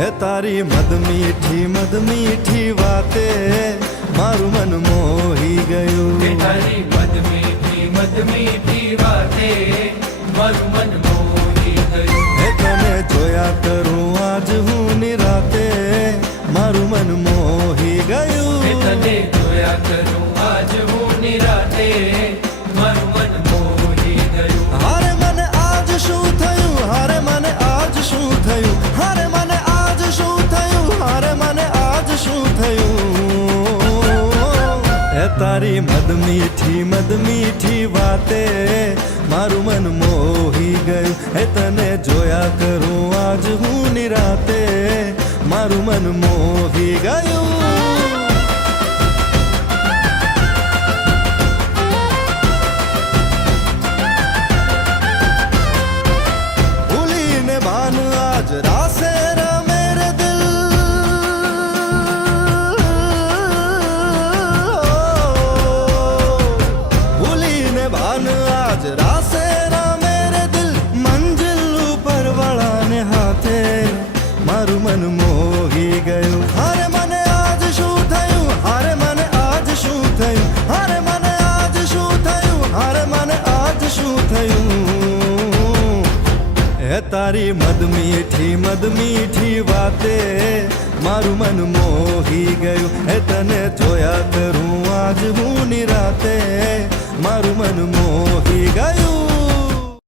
હે તારી મદ મીઠી વાતે મારું મન મોહી ગયું. હે તારી મદ મીઠી વાતે મારું મન મોહી ગયું. હે તને જોયા કરું આજ હું નિરાતે મારું મન મોહી ગયું. હે તને જોયા કરું આજ હું નિરાતે મારું મન મોહી ગયું. હારે મને આજ શું થયું, હારે મને આજ શું થયું, હારે મને આજ શું થયું, હારે મને આજ શું થયું. હે તારી મદ મીઠી વાતે મારું મન મોહી ગયું. હે તને જોયા કરું આજ હું નિરાતે મારું મન મોહી ગયું. आज रासे मेरे दिल भूली ने भान आज रासे मेरे दिल मंजिल ऊपर वाला ने हाथे मारू मन मोही गયું. हारे मने आज શું થયું, हारे मने आज શું થયું, हारे मने आज શું થયું, हारे मने आज શું થયું. હે તારી મદ મીઠી વાતે મારું મન મોહી ગયું. હે તને જોયા કરું આજ હું નિરાતે મારું મન મોહી ગયું.